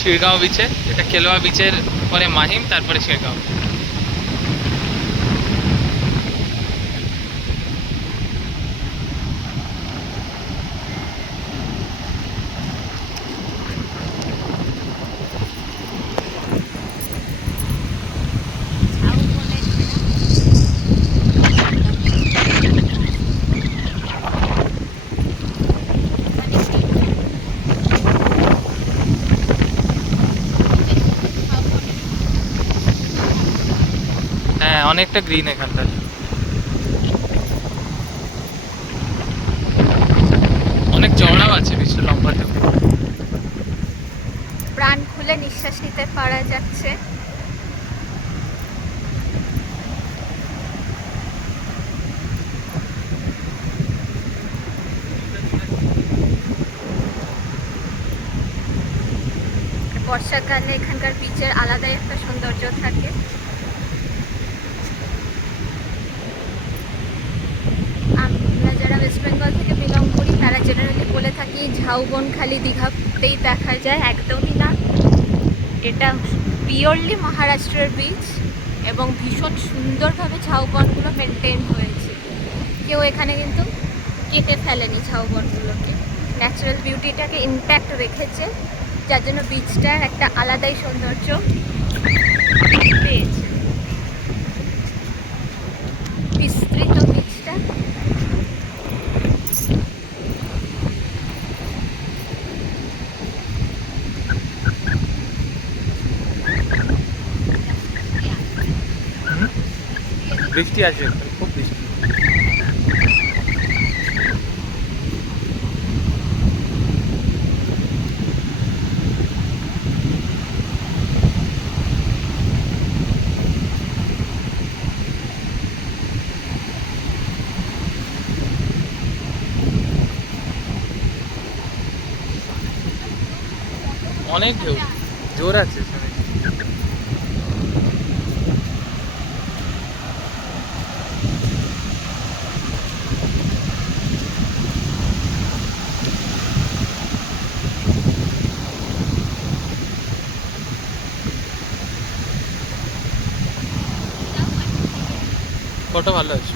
শিরগাঁও বিচে, এটা কেলোয়া বিচের পরে মাহিম, তারপরে শিরগাঁও। হ্যাঁ, অনেকটা গ্রিন এখানটা। অনেক চওড়াও আছে, বেশ লম্বাতে। প্রাণ খুলে নিঃশ্বাস নিতে পারা যাচ্ছে। বর্ষাকালে এখানকার বিচের আলাদাই একটা সৌন্দর্য থাকে। আমরা যারা ওয়েস্ট বেঙ্গল থেকে বিলং করি তারা জেনারেলি বলে থাকি ঝাউবন খালি দীঘাতেই দেখা যায়। একদমই না, এটা পিওরলি মহারাষ্ট্রের বিচ এবং ভীষণ সুন্দরভাবে ঝাউবনগুলো মেনটেন হয়েছে। কেউ এখানে কিন্তু কেটে ফেলেনি ঝাউবনগুলোকে, ন্যাচারাল বিউটিটাকে ইনট্যাক্ট রেখেছে, যার জন্য বিচটার একটা আলাদাই সৌন্দর্য পেয়েছে। বিস্তৃত বিচটা। বৃষ্টি আছে, খুব বৃষ্টি। অনেক ঢেউ, জোর আছে। ফটো ভালো আছে।